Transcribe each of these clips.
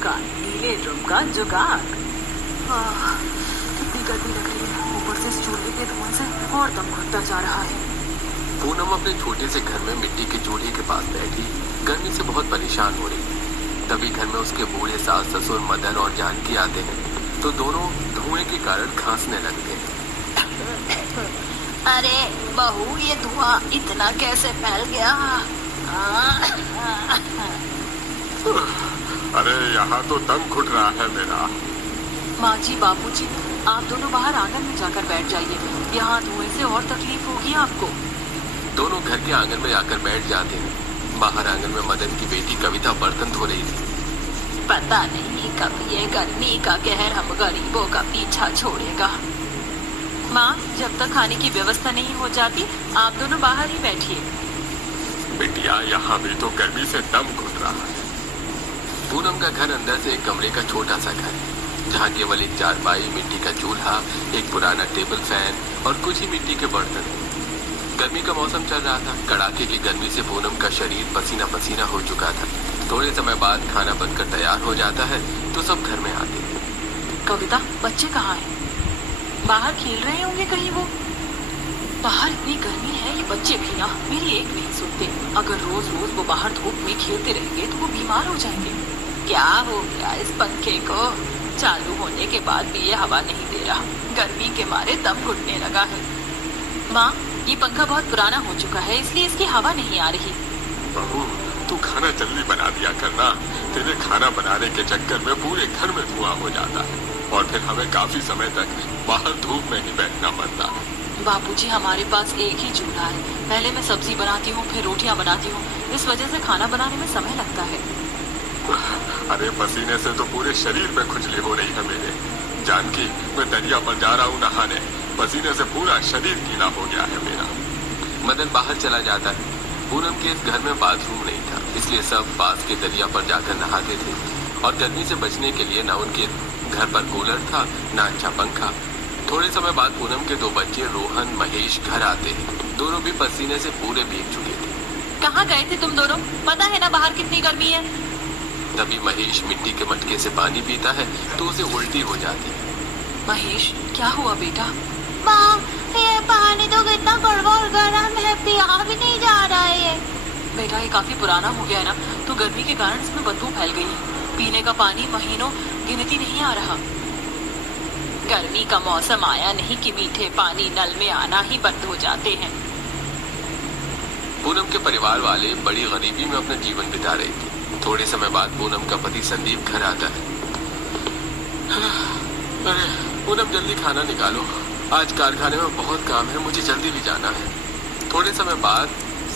का नीले ड्रम का जुगाड़। कितनी गर्मी लग रही है, ऊपर से इस चूल्हे के धुआं से और दम घुटता जा रहा है। पूनम अपने छोटे से घर में मिट्टी के चूल्हे के पास बैठी गर्मी से बहुत परेशान हो रही। तभी घर में उसके बूढ़े सास ससुर मदन और जानकी आते हैं तो दोनों धुएं के कारण खांसने लगते हैं। अरे बहू, ये धुआं इतना कैसे फैल गया? अरे यहाँ तो दम घुट रहा है मेरा। माँ जी, बापूजी, आप दोनों बाहर आंगन में जाकर बैठ जाइए, यहाँ धुएं से और तकलीफ होगी आपको। दोनों घर के आंगन में आकर बैठ जाते हैं। बाहर आंगन में मदन की बेटी कविता बर्तन धो रही थी। पता नहीं कब ये गर्मी का कहर हम गरीबों का पीछा छोड़ेगा। माँ, जब तक खाने की व्यवस्था नहीं हो जाती आप दोनों बाहर ही बैठिए। बिटिया, यहाँ भी तो गर्मी से दम घुट रहा है। पूनम का घर अंदर से एक कमरे का छोटा सा घर है, जहाँ केवल एक चारपाई, मिट्टी का चूल्हा, एक पुराना टेबल फैन और कुछ ही मिट्टी के बर्तन। गर्मी का मौसम चल रहा था। कड़ाके की गर्मी से पूनम का शरीर पसीना पसीना हो चुका था। थोड़े समय बाद खाना बनकर तैयार हो जाता है तो सब घर में आते हैं। कविता, बच्चे कहाँ हैं? बाहर खेल रहे होंगे कहीं वो। बाहर इतनी गर्मी है, ये बच्चे भी ना मेरी एक नहीं सुनते। अगर रोज रोज वो बाहर धूप में खेलते रहेंगे तो वो बीमार हो जाएंगे। क्या हो गया इस पंखे को? चालू होने के बाद भी ये हवा नहीं दे रहा। गर्मी के मारे दम घुटने लगा है। माँ, ये पंखा बहुत पुराना हो चुका है, इसलिए इसकी हवा नहीं आ रही। बहू, तू खाना जल्दी बना दिया करना। तेरे खाना बनाने के चक्कर में पूरे घर में धुआं हो जाता है और फिर हमें काफी समय तक बाहर धूप में ही बैठना पड़ता है। बापूजी, हमारे पास एक ही चूल्हा है। पहले मैं सब्जी बनाती हूँ, फिर रोटियाँ बनाती हूँ। इस वजह से खाना बनाने में समय लगता है। अरे पसीने से तो पूरे शरीर में खुजली हो रही है मेरे। जानकी, मैं दरिया पर जा रहा हूँ नहाने। पसीने से पूरा शरीर गीला हो गया है मेरा। मदन बाहर चला जाता है। पूनम के इस घर में बाथरूम नहीं था, इसलिए सब पास के दरिया पर जाकर नहाते थे और गर्मी से बचने के लिए न उनके घर पर कूलर था न अच्छा पंखा। थोड़े समय बाद पूनम के दो बच्चे रोहन महेश घर आते हैं। दोनों भी पसीने से पूरे भीग चुके थे। कहाँ गए थे तुम दोनों? पता है ना बाहर कितनी गर्मी है। तभी महेश मिट्टी के मटके से पानी पीता है तो उसे उल्टी हो जाती है। महेश, क्या हुआ बेटा? माँ, ये पानी तो कितना कड़वा और गर्म है, पिया भी नहीं जा रहा है। बेटा, ये काफी पुराना हो गया है ना, तो गर्मी के कारण इसमें बदबू फैल गई है। पीने का पानी महीनों गिनती नहीं आ रहा। गर्मी का मौसम आया नहीं कि मीठे पानी नल में आना ही बंद हो जाते हैं। पूनम के परिवार वाले बड़ी गरीबी में अपना जीवन बिता रहे थे। थोड़े समय बाद पूनम का पति संदीप घर आता है। अरे पूनम, जल्दी खाना निकालो, आज कारखाने में बहुत काम है, मुझे जल्दी भी जाना है। थोड़े समय बाद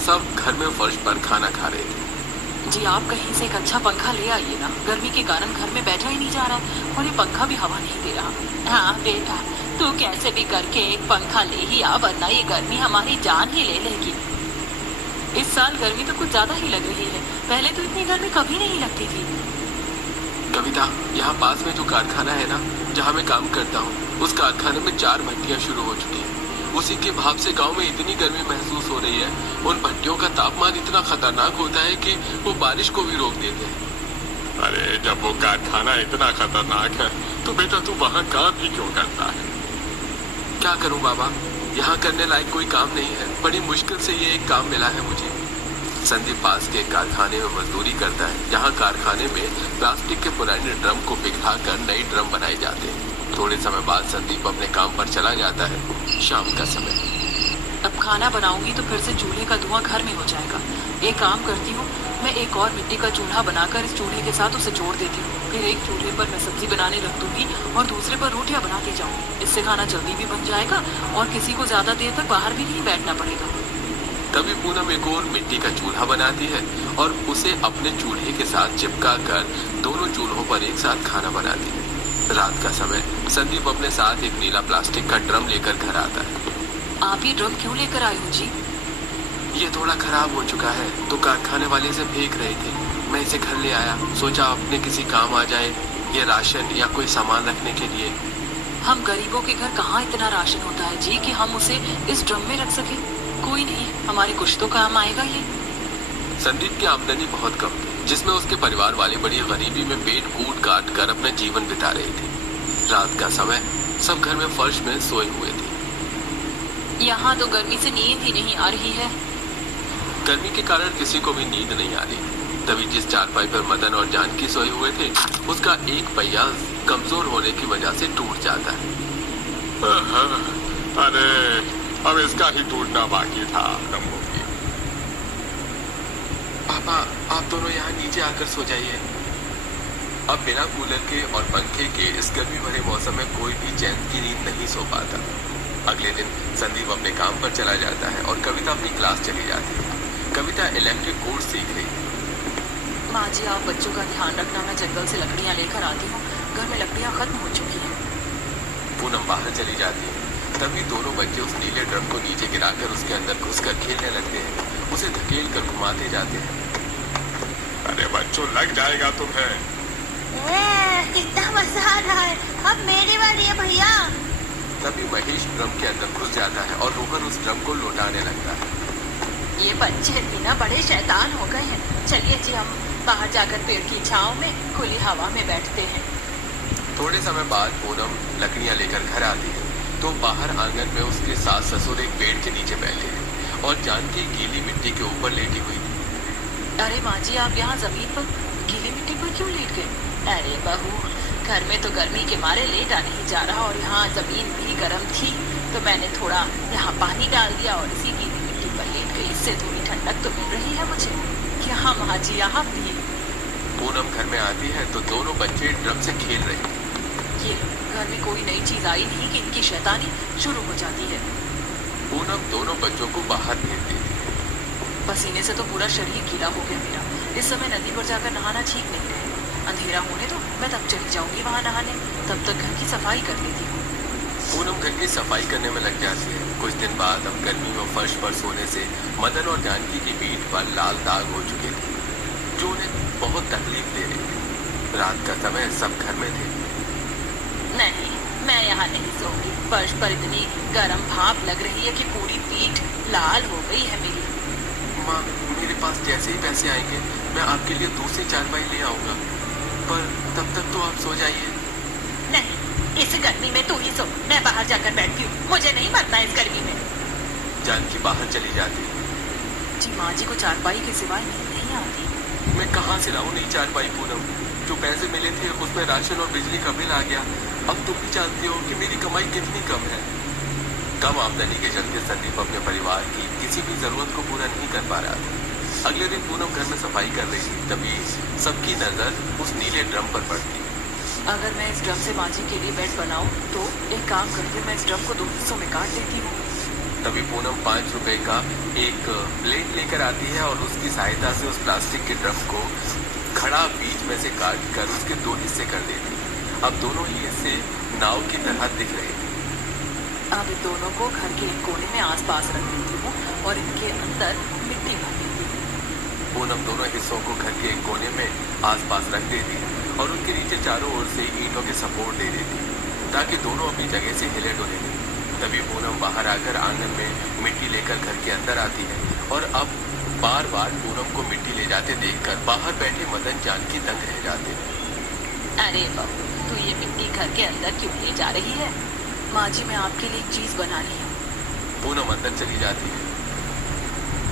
सब घर में फर्श पर खाना खा रहे थे। जी, आप कहीं से एक अच्छा पंखा ले आइए ना, गर्मी के कारण घर में बैठा ही नहीं जा रहा है और ये पंखा भी हवा नहीं दे रहा। हाँ बेटा, तू कैसे भी करके एक पंखा ले ही आ, वरना ये गर्मी हमारी जान ही ले लेगी। इस साल गर्मी तो कुछ ज्यादा ही लग रही है, पहले तो इतनी गर्मी कभी नहीं लगती थी। कविता, यहाँ पास में जो कारखाना है ना, जहाँ मैं काम करता हूँ, उस कारखाने में 4 भट्टियाँ शुरू हो चुकी हैं। उसी के भाप से गांव में इतनी गर्मी महसूस हो रही है। उन भट्टियों का तापमान इतना खतरनाक होता है कि वो बारिश को भी रोक देते हैं। अरे जब वो कारखाना इतना खतरनाक है तो बेटा तू वहाँ काम ही क्यों करता है? क्या करूँ बाबा, यहाँ करने लायक कोई काम नहीं है। बड़ी मुश्किल से ये एक काम मिला है मुझे। संदीप पास के कारखाने में मजदूरी करता है, जहाँ कारखाने में प्लास्टिक के पुराने ड्रम को पिघलाकर नए ड्रम बनाए जाते हैं। थोड़े समय बाद संदीप अपने काम पर चला जाता है। शाम का समय। अब खाना बनाऊंगी तो फिर से चूल्हे का धुआं घर में हो जाएगा। एक काम करती हूँ, मैं एक और मिट्टी का चूल्हा बनाकर इस चूल्हे के साथ उसे जोड़ देती हूँ। फिर एक चूल्हे पर मैं सब्जी बनाने रख दूंगी और दूसरे पर रोटियां बनाती जाऊंगी। इससे खाना जल्दी भी बन जाएगा और किसी को ज्यादा देर तक बाहर भी नहीं बैठना पड़ेगा। तभी पूनम एक और मिट्टी का चूल्हा बनाती है और उसे अपने चूल्हे के साथ चिपका कर दोनों चूल्हों पर एक साथ खाना बनाती है। रात का समय। संदीप अपने साथ एक नीला प्लास्टिक का ड्रम लेकर घर आता है। आप ये ड्रम क्यों लेकर आए हो जी? ये थोड़ा खराब हो चुका है तो कारखाने वाले से फेंक रहे थे, मैं इसे घर ले आया। सोचा अपने किसी काम आ जाए, ये राशन या कोई सामान रखने के लिए। हम गरीबों के घर कहाँ इतना राशन होता है जी कि हम उसे इस ड्रम में रख सके। कोई नहीं, हमारे कुछ तो काम आएगा ये। संदीप की आमदनी बहुत कम थी, जिसमें उसके परिवार वाले बड़ी गरीबी में पेट कूट काट कर अपना जीवन बिता रहे थे। रात का समय, सब घर में फर्श में सोए हुए थे। यहाँ तो गर्मी से नींद ही नहीं आ रही है। गर्मी के कारण किसी को भी नींद नहीं आ रही। तभी जिस चारपाई पर मदन और जानकी सोए हुए थे, उसका एक पहिया कमजोर होने की वजह से टूट जाता है। अरे अब इसका ही टूटना बाकी था। पापा, आप दोनों यहाँ नीचे आकर सो जाइए। अब बिना कूलर के और पंखे के इस गर्मी भरे मौसम में कोई भी चैन की नींद नहीं सो पाता। अगले दिन संदीप अपने काम पर चला जाता है और कविता अपनी क्लास चली जाती है। कविता इलेक्ट्रिक कोर्स सीख रही है। माँ जी, आप बच्चों का ध्यान रखना, मैं जंगल से लकड़ियाँ लेकर आती हूँ। घर में लकड़ियाँ खत्म हो चुकी हैं। पूनम बाहर चली जाती है। तभी दोनों बच्चे उस नीले ड्रम को नीचे गिराकर उसके अंदर घुसकर खेलने लगते हैं। उसे धकेल कर घुमाते जाते हैं। अरे बच्चों, लग जाएगा तुम्हें। कितना मजा आ रहा है। अब मेरी बारी है भैया। तभी महेश ड्रम के अंदर घुस जाता है और रोहन उस ड्रम को लौटाने लगता है। ये बच्चे भी ना बड़े शैतान हो गए हैं। चलिए जी, हम बाहर जाकर पेड़ की छांव में खुली हवा में बैठते हैं। थोड़े समय बाद पूनम लकड़ियां लेकर घर आती है तो बाहर आंगन में उसके सास ससुर एक पेड़ के नीचे बैठे हैं और जानकी गीली मिट्टी के ऊपर लेटी हुई थी। अरे माँ जी, आप यहाँ जमीन पर गीली मिट्टी पर क्यों लेट गए? अरे बहू, घर में तो गर्मी के मारे लेटा नहीं जा रहा और यहाँ जमीन भी गर्म थी तो मैंने थोड़ा यहाँ पानी डाल दिया और इसी गीली मिट्टी पर लेट गई। इससे थोड़ी ठंडक तो मिल रही है मुझे। क्या माँ जी, आप भी? पूनम घर में आती है तो दोनों बच्चे ड्रम से खेल रहे हैं। ये घर में कोई नई चीज आई नहीं कि इनकी शैतानी शुरू हो जाती है। पूनम दोनों बच्चों को बाहर भेज देती है। पसीने से तो पूरा शरीर गीला हो गया मेरा। इस समय नदी पर जाकर नहाना ठीक नहीं रहेगा। अंधेरा होने दो, मैं तब चली जाऊंगी वहाँ नहाने। तब तक घर की सफाई कर लेती हूँ। पूनम घर की सफाई करने में लग जाती है। कुछ दिन बाद अब गर्मी में फर्श पर सोने से मदन और जानकी की पीठ पर लाल दाग हो चुके थे जो उन्हें बहुत तकलीफ दे रहे थे। रात का समय, सब घर में थे। नहीं, मैं यहाँ नहीं सोऊंगी। फर्श पर इतनी गर्म भाप लग रही है कि पूरी पीठ लाल हो गई है मेरी। माँ, मेरे पास जैसे ही पैसे आएंगे मैं आपके लिए दूसरी चारपाई ले आऊंगा, पर तब तक तो आप सो जाइए। नहीं, इस गर्मी में तू ही सो, मैं बाहर जाकर बैठती हूँ। मुझे नहीं मरना इस गर्मी में। जानकी बाहर चली जाती है। जी माँ जी को चारपाई के सिवाय नींद नहीं आती। मैं कहाँ से लाऊं नई चारपाई पूनम? जो पैसे मिले थे उसमें राशन और बिजली का बिल आ गया। अब तुम भी जानती हो कि मेरी कमाई कितनी कम है। कम आमदनी के चलते संदीप अपने परिवार की किसी भी जरूरत को पूरा नहीं कर पा रहा था। अगले दिन पूनम घर में सफाई कर रही थी, तभी सबकी नजर उस नीले ड्रम पर पड़ती। अगर मैं इस ड्रम से माँ जी के लिए बेड बनाऊं तो एक काम करके मैं इस ड्रम को 2 हिस्सों में काट देती हूँ। तभी पूनम 5 रुपए का एक प्लेट लेकर आती है और उसकी सहायता से उस प्लास्टिक के ड्रम को खड़ा बीच में से काट कर उसके 2 हिस्से कर देती। अब दोनों ही हिस्से नाव की तरह दिख रहे थे। अब इन दोनों को घर के एक कोने में आसपास रख देती हूँ और इनके अंदर मिट्टी भर देती हूँ। पूनम दोनों हिस्सों को घर के एक कोने में आसपास रख देती और उनके नीचे चारों ओर से ईंटों के सपोर्ट दे देती ताकि दोनों अपनी जगह से हिले डुले नहीं। तभी पूनम बाहर आकर आंगन में मिट्टी लेकर घर के अंदर आती है और अब बार बार पूनम को मिट्टी ले जाते देखकर बाहर बैठे मदन जानकी दंग रह जाते। अरे बहू, तू ये मिट्टी घर के अंदर क्यों ले जा रही है? माँ जी, मैं आपके लिए एक चीज बना रही हूँ। पूनम अंदर चली जाती है।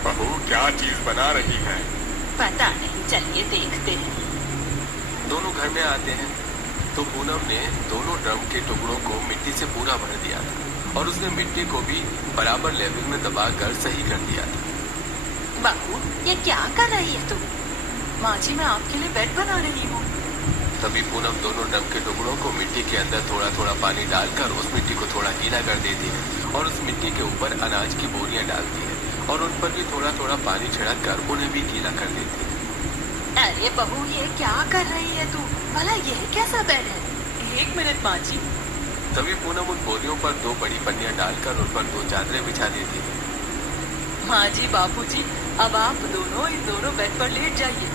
बहू, क्या चीज बना रही है? पता नहीं, चलिए देखते हैं। दोनों घर में आते हैं तो पूनम ने दोनों ड्रम के टुकड़ों को मिट्टी से पूरा भर दिया था और उसने मिट्टी को भी बराबर लेवल में दबाकर सही कर दिया था। बहू, ये क्या कर रही है तुम? माँ जी, मैं आपके लिए बेड बना रही हूँ। तभी पूनम दोनों ड्रम के टुकड़ों को मिट्टी के अंदर थोड़ा थोड़ा पानी डालकर उस मिट्टी को थोड़ा गीला कर देती है और उस मिट्टी के ऊपर अनाज की बोरियां डालती है और उन पर भी थोड़ा थोड़ा पानी छिड़क कर उन्हें भी गीला कर देती है। अरे बहू, ये क्या कर रही है तू? भला ये कैसा बेड है? 1 मिनट माँ जी। तभी पूनम उन बोरियों पर 2 बड़ी पन्नियां डालकर उन पर 2 चादरें बिछा देती है। माँ जी, बापू जी, अब आप दोनों इन दोनों बेड पर लेट जाइए।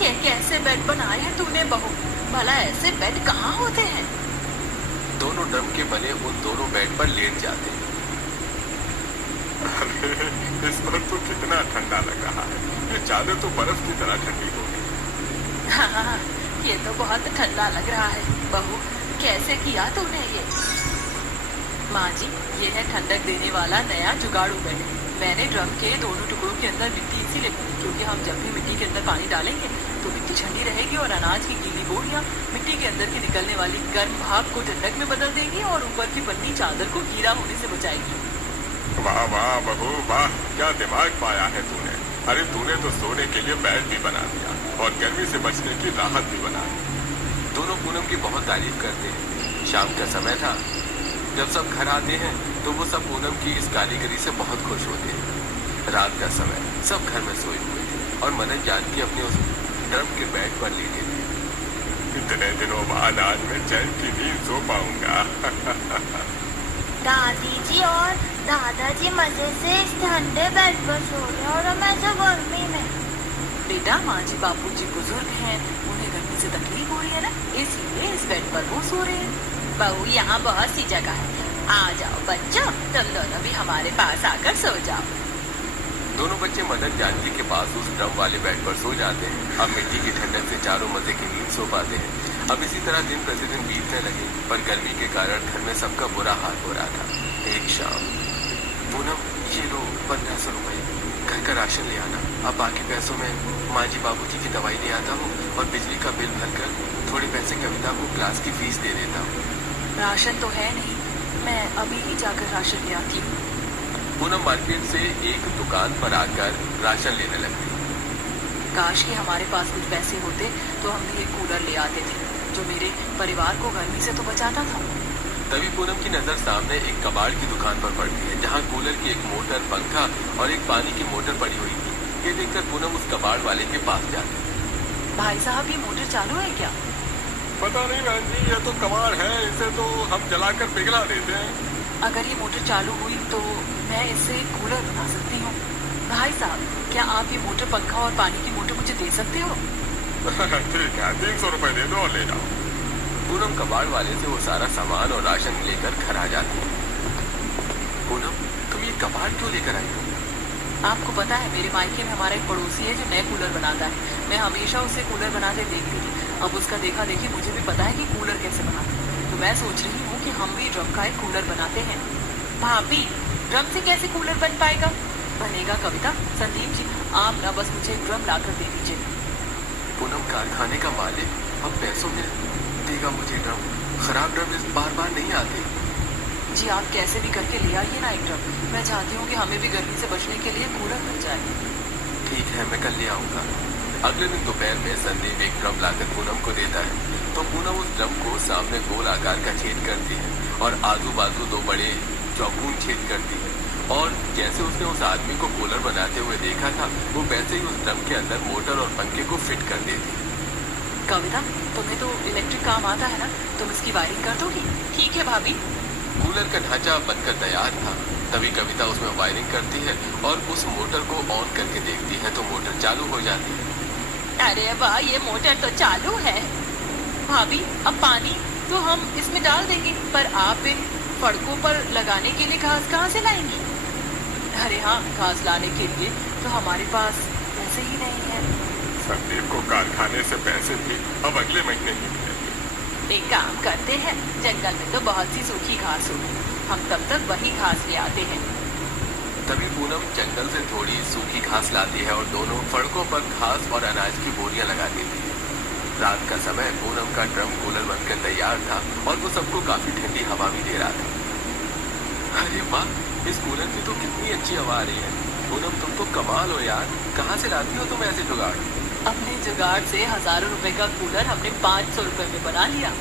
ये कैसे बेड बनाए हैं तूने बहू? भला ऐसे बेड कहाँ होते हैं? दोनों ड्रम के बने उन दोनों बेड पर लेट जाते हैं। अरे इस पर तो कितना ठंडा लग रहा है। ये चादर तो बर्फ की तरह ठंडी हो गई। हाँ, ये तो बहुत ठंडा लग रहा है। बहू, कैसे किया तूने ये? माँ जी, ये है ठंडक देने वाला नया जुगाड़ू बेड। मैंने ड्रम के दोनों टुकड़ों के अंदर मिट्टी इसीलिए, क्योंकि हम जब भी मिट्टी के अंदर पानी डालेंगे तो मिट्टी ठंडी रहेगी और अनाज की गीली बोरियां मिट्टी के अंदर की निकलने वाली गर्म भाप को ठंडक में बदल देगी और ऊपर की पन्नी चादर को गीला होने से बचाएगी। वाह वाह बहू वाह, क्या दिमाग पाया है तूने। अरे तूने तो सोने के लिए बेड भी बना दिया और गर्मी से बचने की राहत भी बना दी। दोनों पूनम की बहुत तारीफ करते हैं। शाम का समय था, जब सब घर आते हैं तो वो सब पूनम की इस कारीगरी से बहुत खुश होते हैं। रात का समय, सब घर में सोए हुए थे और मदन जानकी अपने उस ड्रम के बेड पर लेटे थे। इतने दिनों बाद आज मैं चैन की नींद सो पाऊंगा। दादी जी और दादाजी मजे से इस ठंडे बेड पर सो रहे और हम ऐसे गर्मी में। बेटा, माँ जी बापूजी बुजुर्ग हैं, उन्हें गर्मी से तकलीफ हो रही है ना, इसलिए इस बेड पर वो सो रहे हैं। बहू, यहाँ बहुत सी जगह है, आ जाओ बच्चों, तुम दोनों भी हमारे पास आकर सो जाओ। दोनों बच्चे मदन जानकी के पास उस ड्रम वाले बेड पर सो जाते हैं। अब मिट्टी की ठंडक से चारों मजे की नींद सो पाते हैं। अब इसी तरह दिन प्रतिदिन बीतने लगे, पर गर्मी के कारण घर में सबका बुरा हाल हो रहा था। एक शाम, पूनम, ये लो 1500 रुपए, घर का राशन ले आना। अब बाकी पैसों में माँ जी बाबूजी की दवाई ले आता हूँ और बिजली का बिल भरकर थोड़े पैसे कविता को क्लास की फीस दे देता हूँ। राशन तो है नहीं, मैं अभी ही जाकर राशन ले आती हूँ। पूनम मार्केट से एक दुकान पर आकर राशन लेने लगती। काश कि हमारे पास कुछ पैसे होते तो हम भी एक कूलर ले आते थे, जो मेरे परिवार को गर्मी से तो बचाता था। तभी पूनम की नजर सामने एक कबाड़ की दुकान पर पड़ती है, जहाँ कूलर की एक मोटर, पंखा और एक पानी की मोटर पड़ी हुई थी। ये देखकर पूनम उस कबाड़ वाले के पास जाती। भाई साहब, ये मोटर चालू है क्या? पता नहीं बहन जी, ये तो कबाड़ है, इसे तो हम जलाकर पिघला देते हैं। अगर ये मोटर चालू हुई तो मैं इससे कूलर बना सकती हूँ। भाई साहब, क्या आप ये मोटर, पंखा और पानी की मोटर मुझे दे सकते हो? ठीक है, 300 रुपए दे दो और ले जाओ। पूनम कबाड़ वाले से वो सारा सामान और राशन लेकर घर आ जाती है। पूनम, तुम ये कबाड़ क्यों लेकर आई हो? आपको पता है, मेरे मायके में हमारा एक पड़ोसी है जो नए कूलर बनाता है। मैं हमेशा उसे कूलर बनाते देखती थी। अब उसका देखा देखी मुझे भी पता है कि कूलर कैसे बनाते हैं, तो मैं सोच रही हूँ कि हम भी ड्रम का एक कूलर बनाते हैं। भाभी, ड्रम से कैसे कूलर बन पाएगा? बनेगा कविता। संदीप जी, आप ना बस मुझे एक ड्रम लाकर दे दीजिए। पूनम, कारखाने का मालिक अब पैसों में देगा मुझे ड्रम। खराब ड्रम इस बार बार नहीं आते। जी, आप कैसे भी करके ले आइए ना एक ड्रम। मैं चाहती हूँ कि हमें भी गर्मी से बचने के लिए कूलर मिल जाए। ठीक है, मैं कल ले आऊंगा। अगले दिन दोपहर में संदीप एक ड्रम लाकर पूनम को देता है, तो पूनम उस ड्रम को सामने गोल आकार का छेद करती है और आजू बाजू 2 बड़े चौकून छेद करती है। और जैसे उसने उस आदमी को कूलर बनाते हुए देखा था, वो वैसे ही उस ड्रम के अंदर मोटर और पंखे को फिट कर देती है। कविता, तुम्हें तो इलेक्ट्रिक काम आता है ना, तुम इसकी वायरिंग कर दोगी? ठीक है भाभी। कूलर का ढांचा बनकर तैयार था। तभी कविता उसमें वायरिंग करती है और उस मोटर को ऑन करके देखती है तो मोटर चालू हो जाती है। अरे वाह, ये मोटर तो चालू है। भाभी, अब पानी तो हम इसमें डाल देंगे, पर आप इन सड़कों पर लगाने के लिए घास कहाँ से लाएंगी? अरे हाँ, घास लाने के लिए तो हमारे पास पैसे ही नहीं है। संदीप को कारखाने से पैसे भी अब अगले महीने ही मिलेंगे। एक काम करते हैं, जंगल में तो बहुत सी सूखी घास होगी, हम तब तक वही घास ले आते हैं। तभी पूनम जंगल से थोड़ी सूखी घास लाती है और दोनों सड़कों पर घास और अनाज की बोरियां लगा देती है। रात का समय, पूनम का ड्रम कूलर बनकर तैयार था और वो सबको काफी ठंडी हवा भी दे रहा था। अरे वाह, इस कूलर की तो कितनी अच्छी हवा आ रही है। पूनम, तुम तो कमाल हो यार, कहाँ से लाती हो तुम ऐसे जुगाड़? अपने जुगाड़ से हजारों रुपए का कूलर हमने 500 रुपए में बना लिया।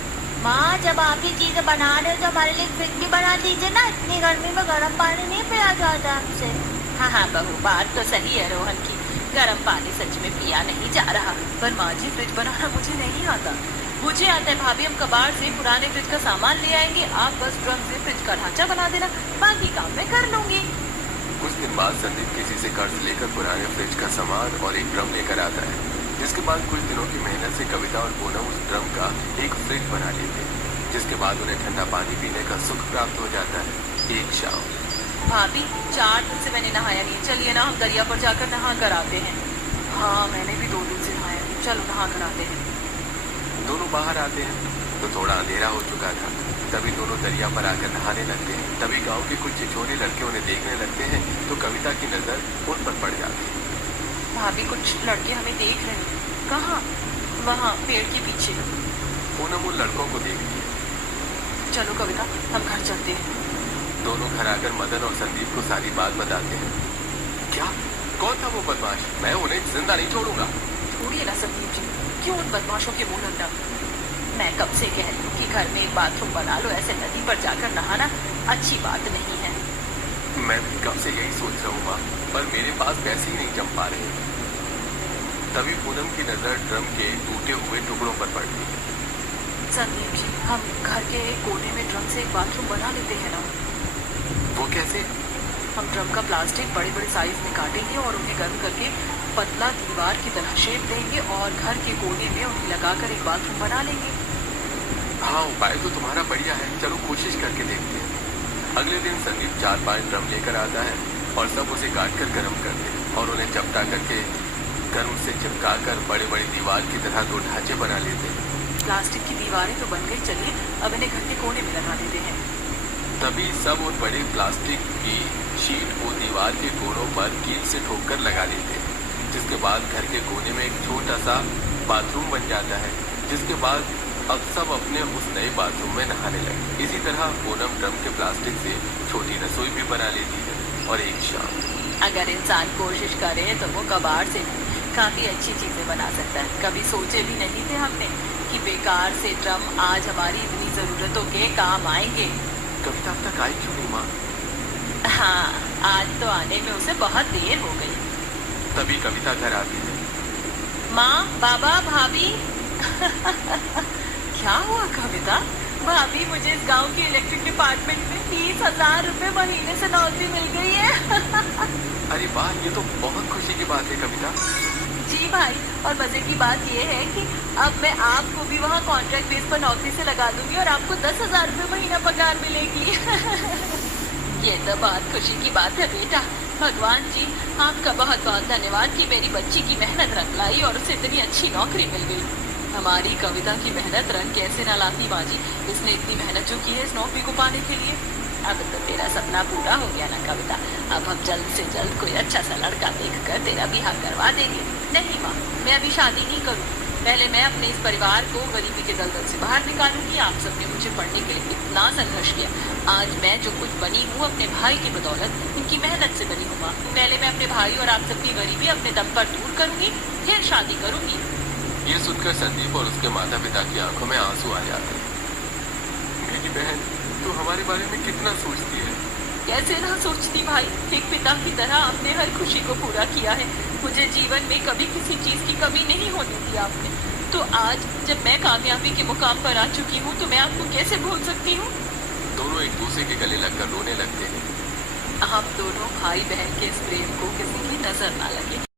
माँ, जब आप ये चीजें बना रहे हो तो हमारे लिए फ्रिज भी बना दीजिए ना, इतनी गर्मी में गर्म पानी नहीं पिया जाता हमसे। हाँ हाँ बहू, बात तो सही है रोहन की, गर्म पानी सच में पिया नहीं जा रहा। पर माँ जी, फ्रिज बनाना मुझे नहीं आता। मुझे आता है भाभी, हम कबाड़ से पुराने फ्रिज का सामान ले आएंगे, आप बस ड्रम से फ्रिज का ढांचा बना देना, बाकी काम मैं कर लूंगी। कुछ दिन बाद संदीप किसी से कर्ज लेकर पुराने फ्रिज का सामान और एक ड्रम लेकर आता है, जिसके बाद कुछ दिनों की मेहनत से कविता और पूनम उस ड्रम का एक फ्रिज बना लेते हैं, जिसके बाद उन्हें ठंडा पानी पीने का सुख प्राप्त हो जाता है। एक शाम, भाभी, 4 दिन से मैंने नहाया नहीं, चलिए ना हम दरिया पर जाकर नहा कर आते हैं। हाँ, मैंने भी 2 दिन से नहाया नहीं, चलो नहा कर आते हैं। दोनों बाहर आते हैं तो थोड़ा अंधेरा हो चुका था। तभी दोनों दरिया पर आकर नहाने लगते हैं। तभी गांव के कुछ छिछोरे लड़के उन्हें देखने लगते हैं तो कविता की नजर उन पर पड़ जाती है। भाभी कुछ लड़के हमें देख रहे हैं। कहाँ? वहाँ पेड़ के पीछे। पूनम उन लड़कों को देखती है। चलो कविता हम घर चलते हैं। दोनों घर आकर मदन और संदीप को सारी बात बताते हैं। क्या? कौन था वो बदमाश? मैं उन्हें जिंदा नहीं छोड़ूंगा। छोड़िए ना संदीप जी, क्यों उन बदमाशों के मुंह लंडा? मैं कब से कह रही हूँ कि घर में एक बाथरूम बना लो, ऐसे नदी पर जाकर नहाना अच्छी बात नहीं है। मैं भी कब से यही सोच रहा हूँ माँ, पर मेरे पास पैसे ही नहीं जम पा रहे। तभी पूनम की नजर ड्रम के टूटे हुए टुकड़ों पर पड़ती है। संदीप जी, हम घर के एक कोने में ड्रम से एक बाथरूम बना लेते हैं ना। वो कैसे? हम ड्रम का प्लास्टिक बड़े बड़े साइज में काटेंगे और उन्हें गर्म करके पतला दीवार की तरह शेप देंगे और घर के कोने में उन्हें लगाकर एक बाथरूम बना लेंगे। हाँ, उपाय तो तुम्हारा बढ़िया है, चलो कोशिश करके देखते हैं। अगले दिन संदीप 4-5 ड्रम लेकर आता है और सब उसे काट कर गर्म करते हैं और उन्हें चपटा करके गर्म से चिपका कर बड़े बड़ी दीवार की तरह 2 ढांचे बना लेते हैं। प्लास्टिक की दीवारें तो बन गई, चलिए अब इन्हें घर के कोने में लगा देते हैं। तभी सब उन बड़ी प्लास्टिक की शीट को दीवार के कोनों पर कील से ठोककर लगा देते हैं, जिसके बाद घर के कोने में एक छोटा सा बाथरूम बन जाता है। जिसके बाद अब सब अपने उस नए बाथरूम में नहाने लगे। इसी तरह पूनम ड्रम के प्लास्टिक से छोटी रसोई भी बना लेती है और एक शाम अगर इंसान कोशिश करे तो वो कबाड़ से काफी अच्छी चीजें बना सकता है। कभी सोचे भी नहीं थे हमने कि बेकार से ड्रम आज हमारी इतनी जरूरतों के काम आएंगे। कविता अब तक आई क्यों नहीं माँ? हाँ, आज तो आने में उसे बहुत देर हो गई। तभी कविता घर आती है। माँ, बाबा, भाभी क्या हुआ कविता? भाभी, मुझे इस गांव के इलेक्ट्रिक डिपार्टमेंट में 30,000 रुपए महीने से नौकरी मिल गई है। अरे वाह, ये तो बहुत खुशी की बात है कविता। जी भाई, और मजे की बात ये है कि अब मैं आपको भी वहाँ कॉन्ट्रैक्ट बेस पर नौकरी से लगा दूंगी और आपको 10,000 रुपए महीना पगार मिलेगी। ये तो बहुत खुशी की बात है बेटा। भगवान जी, आपका बहुत बहुत धन्यवाद कि मेरी बच्ची की मेहनत रंग लाई और उसे इतनी अच्छी नौकरी मिल गई। हमारी कविता की मेहनत रंग कैसे न लाती माँ जी? इसने इतनी मेहनत जो की है इस नौकरी को पाने के लिए। अब तो तेरा सपना पूरा हो गया ना कविता। अब हम जल्द से जल्द कोई अच्छा सा लड़का देखकर तेरा ब्याह करवा देंगे। नहीं माँ, मैं अभी शादी नहीं करूँ। पहले मैं अपने इस परिवार को गरीबी के दलदल से बाहर निकालूंगी। आप सबने मुझे पढ़ने के लिए इतना संघर्ष किया। आज मैं जो कुछ बनी हूँ अपने भाई की बदौलत, इनकी मेहनत से बनी हूँ माँ। पहले मैं अपने भाई और आप सबकी गरीबी अपने दम पर दूर करूंगी, फिर शादी करूंगी। ये सुनकर संदीप और उसके माता पिता की आंखों में आंसू आ जाते हैं। मेरी बहन तो हमारे बारे में कितना सोचती है। कैसे ना सोचती भाई, एक पिता की तरह आपने हर खुशी को पूरा किया है। मुझे जीवन में कभी किसी चीज की कमी नहीं होने दी आपने। तो आज जब मैं कामयाबी के मुकाम पर आ चुकी हूँ तो मैं आपको कैसे भूल सकती हूँ? दोनों एक दूसरे के गले लगकर रोने लगते हैं। आप दोनों भाई बहन के इस प्रेम को किसी की नजर ना लगे।